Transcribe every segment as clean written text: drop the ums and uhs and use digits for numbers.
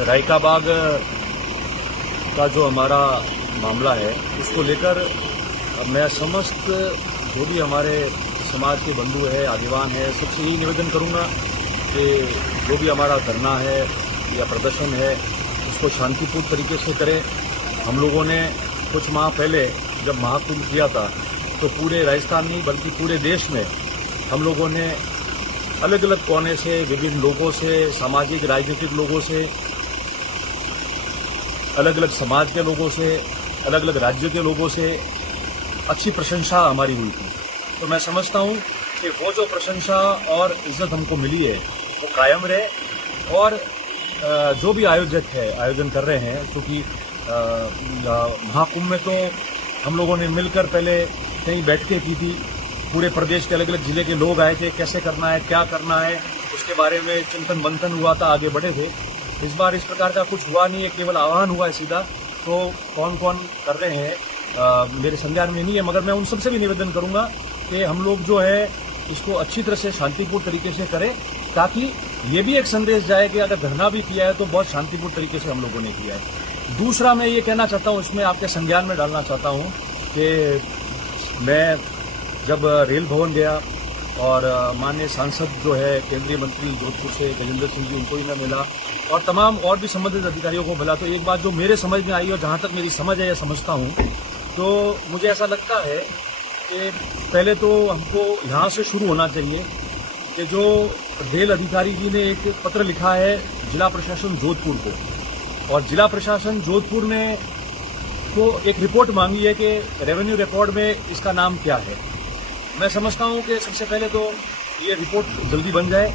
रायकाबाग का जो हमारा मामला है उसको लेकर मैं समस्त जो भी हमारे समाज के बंधु है, आदिवान है, सबसे यही निवेदन करूंगा कि जो भी हमारा धरना है या प्रदर्शन है उसको शांतिपूर्ण तरीके से करें। हम लोगों ने कुछ माह पहले जब महाकुंभ किया था तो पूरे राजस्थान नहीं बल्कि पूरे देश में हम लोगों ने अलग अलग कोने से, विभिन्न लोगों से, सामाजिक राजनीतिक लोगों से, अलग अलग समाज के लोगों से, अलग अलग राज्यों के लोगों से अच्छी प्रशंसा हमारी हुई थी। तो मैं समझता हूं कि वो जो प्रशंसा और इज्जत हमको मिली है वो कायम रहे। और जो भी आयोजन कर रहे हैं, क्योंकि महाकुंभ में तो हम लोगों ने मिलकर पहले कई बैठकें की थी, पूरे प्रदेश के अलग अलग जिले के लोग आए थे, कैसे करना है, क्या करना है, उसके बारे में चिंतन मंथन हुआ था, आगे बढ़े थे। इस बार इस प्रकार का कुछ हुआ नहीं है, केवल आह्वान हुआ है सीधा। तो कौन कौन कर रहे हैं मेरे संज्ञान में नहीं है, मगर मैं उन सबसे भी निवेदन करूंगा कि हम लोग जो है इसको अच्छी तरह से शांतिपूर्ण तरीके से करें, ताकि ये भी एक संदेश जाए कि अगर धरना भी किया है तो बहुत शांतिपूर्ण तरीके से हम लोगों ने किया है। दूसरा मैं ये कहना चाहता हूँ, इसमें आपके संज्ञान में डालना चाहता हूँ कि मैं जब रेल भवन गया और माननीय सांसद जो है केंद्रीय मंत्री जोधपुर से गजेंद्र सिंह जी, उनको ही मैं मिला और तमाम और भी संबंधित अधिकारियों को मिला, तो एक बात जो मेरे समझ में आई और जहां तक मेरी समझ है या समझता हूं, तो मुझे ऐसा लगता है कि पहले तो हमको यहां से शुरू होना चाहिए कि जो रेल अधिकारी जी ने एक पत्र लिखा है जिला प्रशासन जोधपुर को, और जिला प्रशासन जोधपुर ने तो एक रिपोर्ट मांगी है कि रेवेन्यू रिकॉर्ड में इसका नाम क्या है। मैं समझता हूं कि सबसे पहले तो ये रिपोर्ट जल्दी बन जाए,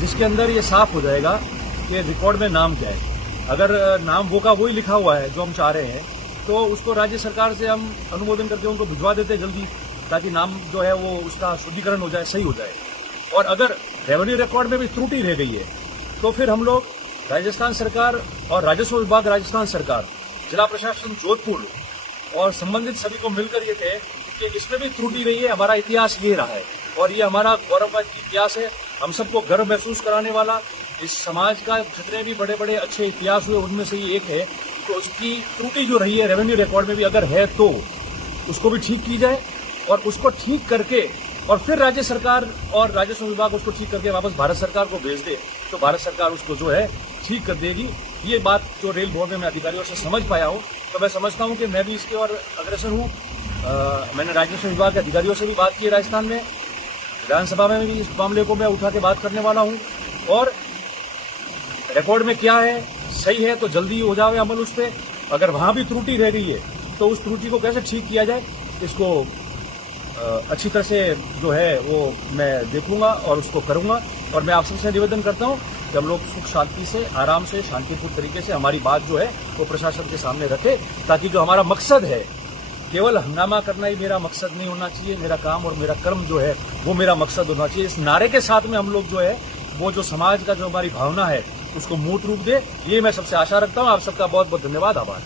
जिसके अंदर ये साफ हो जाएगा कि रिकॉर्ड में नाम क्या है। अगर नाम वो का वही लिखा हुआ है जो हम चाह रहे हैं, तो उसको राज्य सरकार से हम अनुमोदन करके उनको भिजवा देते जल्दी, ताकि नाम जो है वो उसका शुद्धिकरण हो जाए, सही हो जाए। और अगर रेवेन्यू रिकॉर्ड में भी त्रुटि रह गई है तो फिर हम लोग राजस्थान सरकार और राजस्व विभाग राजस्थान सरकार, जिला प्रशासन जोधपुर और संबंधित सभी को मिलकर ये कहे कि इसमें भी त्रुटि रही है। हमारा इतिहास ये रहा है और ये हमारा गौरवमय इतिहास है, हम सबको गर्व महसूस कराने वाला। इस समाज का जितने भी बड़े बड़े अच्छे इतिहास हुए उनमें से ये एक है, तो उसकी त्रुटि जो रही है रेवेन्यू रिकॉर्ड में भी अगर है तो उसको भी ठीक की जाए, और उसको ठीक करके और फिर राज्य सरकार और राजस्व विभाग उसको ठीक करके वापस भारत सरकार को भेज दे, तो भारत सरकार उसको जो है ठीक कर देगी। ये बात जो रेल बोर्ड में मैं अधिकारियों से समझ पाया हूँ, तो मैं समझता हूँ कि मैं भी इसके और अग्रसर हूँ। मैंने राजस्व विभाग के अधिकारियों से भी बात की राजस्थान में, विधानसभा में भी इस मामले को मैं उठा के बात करने वाला हूँ। और रिकॉर्ड में क्या है, सही है तो जल्दी हो जाए अमल उस पर। अगर वहां भी त्रुटि रह गई है तो उस त्रुटि को कैसे ठीक किया जाए, इसको अच्छी तरह से जो है वो मैं देखूंगा और उसको करूंगा। और मैं आप सबसे निवेदन करता हूं कि हम लोग सुख शांति से, आराम से, शांतिपूर्ण तरीके से हमारी बात जो है वो प्रशासन के सामने रखें, ताकि जो हमारा मकसद है, केवल हंगामा करना ही मेरा मकसद नहीं होना चाहिए। मेरा काम और मेरा कर्म जो है वो मेरा मकसद होना चाहिए। इस नारे के साथ में हम लोग जो है वो जो समाज का जो हमारी भावना है उसको मूर्त रूप दे, ये मैं सबसे आशा रखता हूँ। आप सबका बहुत बहुत धन्यवाद, आभार।